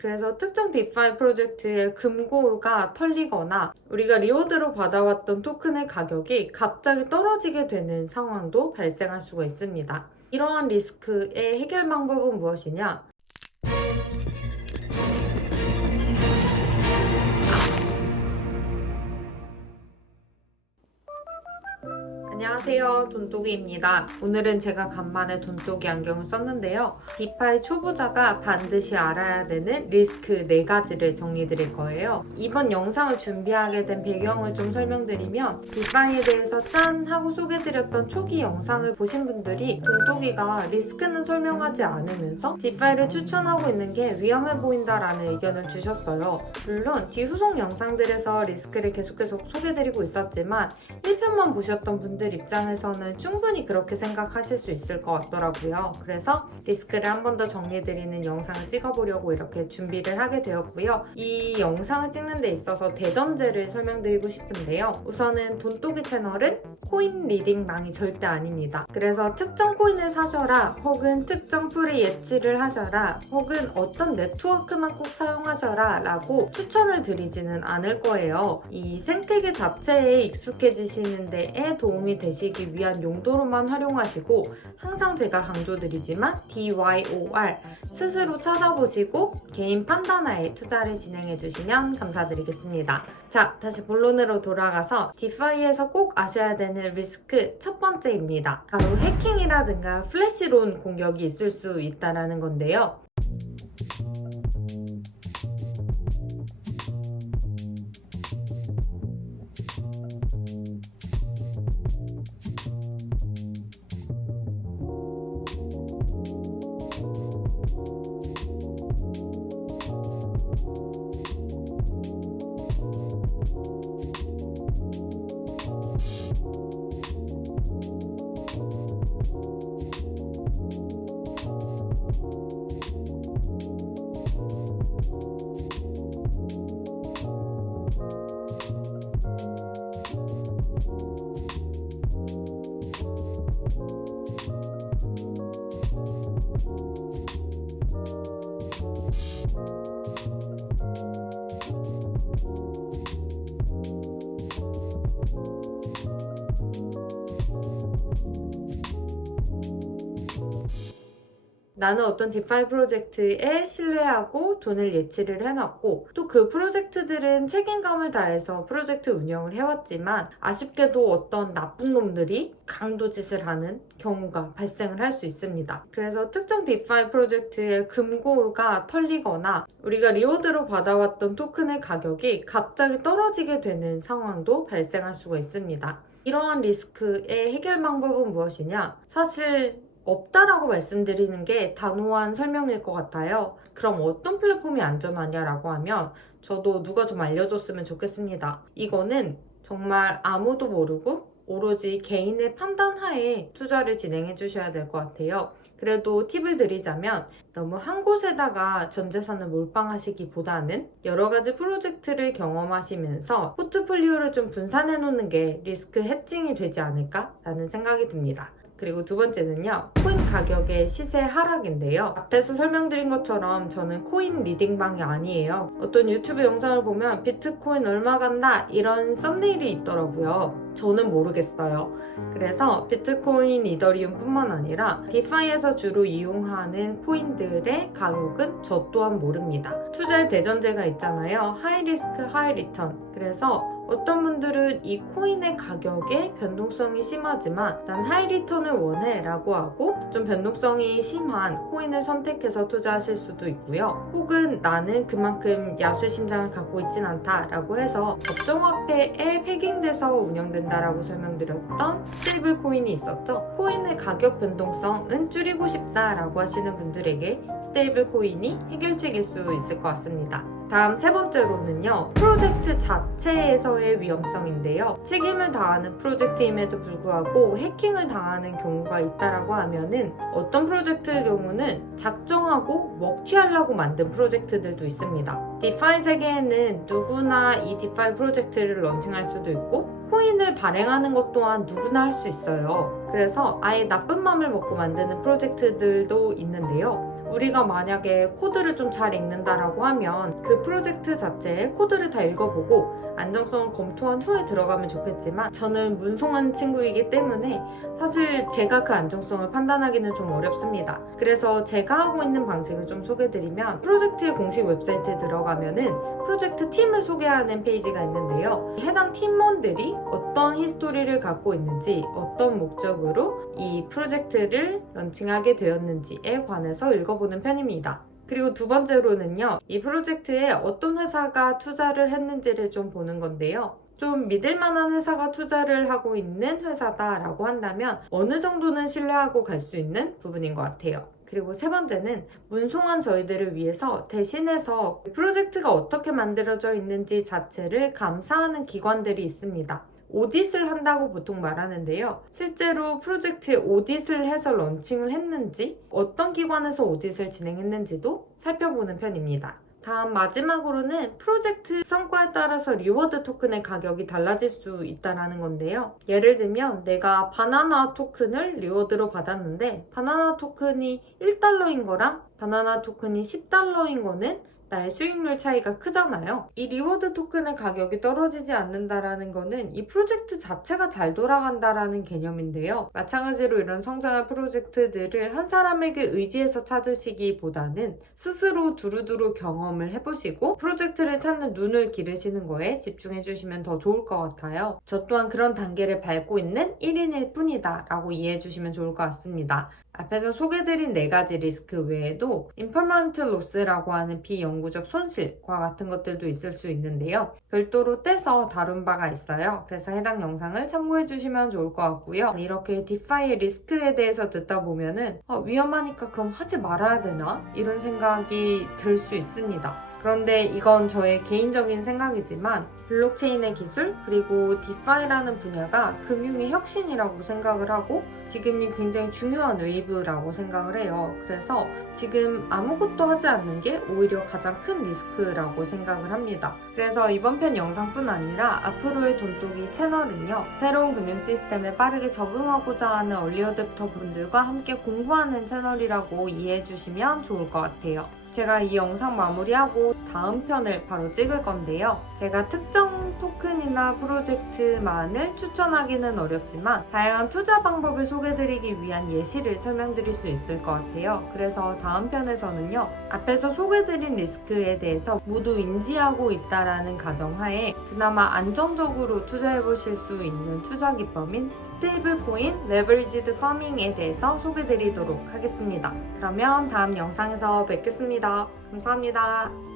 그래서 특정 디파이 프로젝트의 금고가 털리거나 우리가 리워드로 받아왔던 토큰의 가격이 갑자기 떨어지게 되는 상황도 발생할 수가 있습니다. 이러한 리스크의 해결 방법은 무엇이냐? 안녕하세요, 돈독이입니다. 오늘은 제가 간만에 돈독이 안경을 썼는데요. 디파이 초보자가 반드시 알아야 되는 리스크 4가지를 정리드릴 거예요. 이번 영상을 준비하게 된 배경을 좀 설명드리면 디파이에 대해서 짠! 하고 소개드렸던 초기 영상을 보신 분들이 돈독이가 리스크는 설명하지 않으면서 디파이를 추천하고 있는 게 위험해 보인다라는 의견을 주셨어요. 물론 뒤후속 영상들에서 리스크를 계속해서 소개드리고 있었지만 1편만 보셨던 분들 입장에서는 충분히 그렇게 생각하실 수 있을 것 같더라고요. 그래서 리스크를 한 번 더 정리드리는 영상을 찍어보려고 이렇게 준비를 하게 되었고요. 이 영상을 찍는 데 있어서 대전제를 설명드리고 싶은데요. 우선은 돈독이 채널은 코인 리딩방이 절대 아닙니다. 그래서 특정 코인을 사셔라, 혹은 특정 풀이 예치를 하셔라, 혹은 어떤 네트워크만 꼭 사용하셔라 라고 추천을 드리지는 않을 거예요. 이 생태계 자체에 익숙해지시는 데에 도움이 되시기 위한 용도로만 활용하시고, 항상 제가 강조드리지만 DYOR 스스로 찾아보시고 개인 판단하에 투자를 진행해 주시면 감사드리겠습니다. 자, 다시 본론으로 돌아가서 디파이에서 꼭 아셔야 되는 리스크 첫 번째입니다. 바로 해킹이라든가 플래시론 공격이 있을 수 있다는 건데요. 나는 어떤 디파이 프로젝트에 신뢰하고 돈을 예치를 해놨고, 또 그 프로젝트들은 책임감을 다해서 프로젝트 운영을 해왔지만 아쉽게도 어떤 나쁜 놈들이 강도짓을 하는 경우가 발생을 할 수 있습니다. 그래서 특정 디파이 프로젝트의 금고가 털리거나 우리가 리워드로 받아왔던 토큰의 가격이 갑자기 떨어지게 되는 상황도 발생할 수가 있습니다. 이러한 리스크의 해결 방법은 무엇이냐? 사실 없다라고 말씀드리는 게 단호한 설명일 것 같아요. 그럼 어떤 플랫폼이 안전하냐라고 하면 저도 누가 좀 알려줬으면 좋겠습니다. 이거는 정말 아무도 모르고 오로지 개인의 판단하에 투자를 진행해 주셔야 될 것 같아요. 그래도 팁을 드리자면 너무 한 곳에다가 전 재산을 몰빵하시기보다는 여러 가지 프로젝트를 경험하시면서 포트폴리오를 좀 분산해 놓는 게 리스크 해칭이 되지 않을까라는 생각이 듭니다. 그리고 두 번째는요, 코인 가격의 시세 하락인데요. 앞에서 설명드린 것처럼 저는 코인 리딩방이 아니에요. 어떤 유튜브 영상을 보면 비트코인 얼마 간다 이런 썸네일이 있더라고요. 저는 모르겠어요. 그래서 비트코인, 이더리움 뿐만 아니라 디파이에서 주로 이용하는 코인들의 가격은 저 또한 모릅니다. 투자의 대전제가 있잖아요. 하이 리스크, 하이 리턴. 그래서 어떤 분들은 이 코인의 가격에 변동성이 심하지만 난 하이 리턴을 원해 라고 하고 좀 변동성이 심한 코인을 선택해서 투자하실 수도 있고요. 혹은 나는 그만큼 야수의 심장을 갖고 있진 않다 라고 해서 법정화폐에 패깅돼서 운영된다라고 설명드렸던 스테이블 코인이 있었죠. 코인의 가격 변동성은 줄이고 싶다라고 하시는 분들에게 스테이블 코인이 해결책일 수 있을 것 같습니다. 다음 세 번째로는요, 프로젝트 자체에서의 위험성인데요. 책임을 다하는 프로젝트임에도 불구하고 해킹을 당하는 경우가 있다라고 하면은 어떤 프로젝트의 경우는 작정하고 먹튀하려고 만든 프로젝트들도 있습니다. 디파이 세계에는 누구나 이 디파이 프로젝트를 런칭할 수도 있고 코인을 발행하는 것 또한 누구나 할 수 있어요. 그래서 아예 나쁜 맘을 먹고 만드는 프로젝트들도 있는데요. 우리가 만약에 코드를 좀 잘 읽는다라고 하면 그 프로젝트 자체의 코드를 다 읽어보고 안정성을 검토한 후에 들어가면 좋겠지만 저는 문송한 친구이기 때문에 사실 제가 그 안정성을 판단하기는 좀 어렵습니다. 그래서 제가 하고 있는 방식을 좀 소개드리면 프로젝트의 공식 웹사이트에 들어가면은 프로젝트 팀을 소개하는 페이지가 있는데요. 해당 팀원들이 어떤 히스토리를 갖고 있는지, 어떤 목적으로 이 프로젝트를 런칭하게 되었는지에 관해서 읽어보는 편입니다. 그리고 두 번째로는요, 이 프로젝트에 어떤 회사가 투자를 했는지를 좀 보는 건데요. 좀 믿을만한 회사가 투자를 하고 있는 회사다라고 한다면 어느 정도는 신뢰하고 갈 수 있는 부분인 것 같아요. 그리고 세 번째는 문송한 저희들을 위해서 대신해서 프로젝트가 어떻게 만들어져 있는지 자체를 감사하는 기관들이 있습니다. 오딧을 한다고 보통 말하는데요. 실제로 프로젝트에 오딧을 해서 런칭을 했는지, 어떤 기관에서 오딧을 진행했는지도 살펴보는 편입니다. 다음 마지막으로는 프로젝트 성과에 따라서 리워드 토큰의 가격이 달라질 수 있다는 건데요. 예를 들면 내가 바나나 토큰을 리워드로 받았는데 바나나 토큰이 1달러인 거랑 바나나 토큰이 10달러인 거는 나의 수익률 차이가 크잖아요. 이 리워드 토큰의 가격이 떨어지지 않는다라는 거는 이 프로젝트 자체가 잘 돌아간다라는 개념인데요. 마찬가지로 이런 성장할 프로젝트들을 한 사람에게 의지해서 찾으시기보다는 스스로 두루두루 경험을 해보시고 프로젝트를 찾는 눈을 기르시는 거에 집중해 주시면 더 좋을 것 같아요. 저 또한 그런 단계를 밟고 있는 1인일 뿐이다 라고 이해해 주시면 좋을 것 같습니다. 앞에서 소개드린 4가지 리스크 외에도 impermanent loss라고 하는 비영구적 손실과 같은 것들도 있을 수 있는데요. 별도로 떼서 다룬 바가 있어요. 그래서 해당 영상을 참고해 주시면 좋을 것 같고요. 이렇게 디파이의 리스크에 대해서 듣다 보면은 위험하니까 그럼 하지 말아야 되나? 이런 생각이 들 수 있습니다. 그런데 이건 저의 개인적인 생각이지만 블록체인의 기술 그리고 디파이라는 분야가 금융의 혁신이라고 생각을 하고 지금이 굉장히 중요한 웨이브라고 생각을 해요. 그래서 지금 아무것도 하지 않는 게 오히려 가장 큰 리스크라고 생각을 합니다. 그래서 이번 편 영상뿐 아니라 앞으로의 돈독이 채널은요. 새로운 금융 시스템에 빠르게 적응하고자 하는 얼리어댑터 분들과 함께 공부하는 채널이라고 이해해 주시면 좋을 것 같아요. 제가 이 영상 마무리하고 다음 편을 바로 찍을 건데요. 제가 특정 토큰이나 프로젝트만을 추천하기는 어렵지만 다양한 투자 방법을 소개드리기 위한 예시를 설명드릴 수 있을 것 같아요. 그래서 다음 편에서는요. 앞에서 소개드린 리스크에 대해서 모두 인지하고 있다라는 가정하에 그나마 안정적으로 투자해보실 수 있는 투자 기법인 스테이블 코인 레버리지드 파밍에 대해서 소개드리도록 하겠습니다. 그러면 다음 영상에서 뵙겠습니다. 감사합니다.